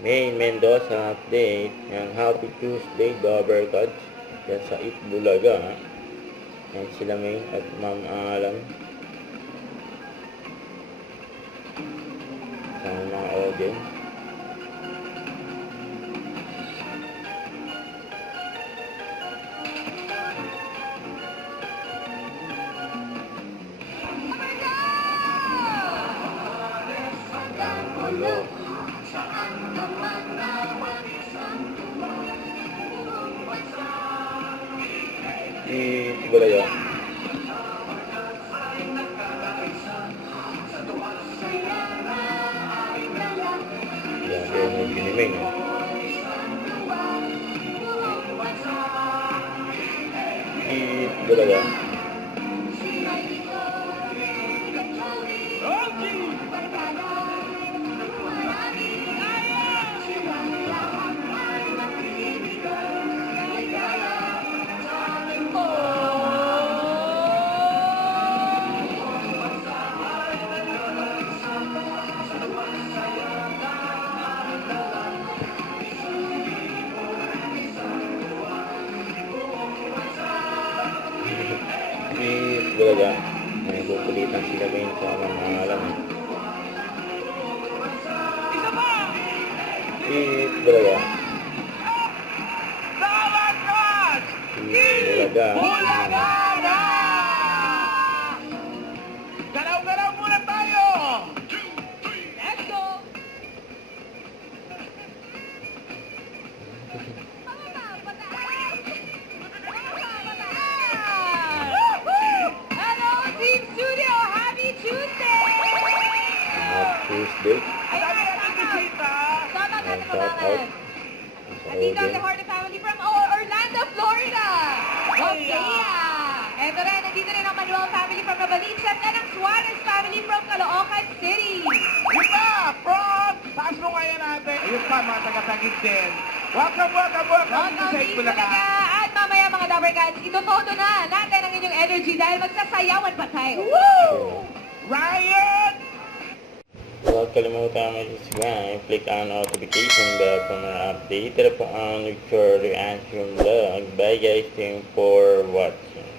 Main Mendoza update. Yung Happy Tuesday, Dobber Cards. Yan sa Itbulaga. Yan sila Main at Ma'am Alan. Sa mga audience. Hello. Itbulaga. Yan, yan yung ginimain. Itbulaga. Itbulaga. May pupulitan sila Main sa mga alam. Itbulaga. Itbulaga. Galaw-galaw muna tayo! Let's go! Hello, Team Studio! Happy Tuesday! Happy Tuesday. Ay, natin bisita! Shout out natin Shout mga out. Nandito ang The Horta family from Orlando, Florida! Okay, eto rin, nandito rin ang Manuel family from Novaliches at ang Suarez family from Caloocan City. Kita from taas mo kaya natin. Ayun pa, mga taga-tagig din. Welcome dito sa Itbulaga. At mamaya mga Dabber Cats, itotodo na natin ang inyong energy dahil magsasayawan pa tayo. Woo! Riot! Huwag kalimutan mag-subscribe, click ang notification bell para ma-update po ang your reaction vlog. Bye guys, thank you for watching.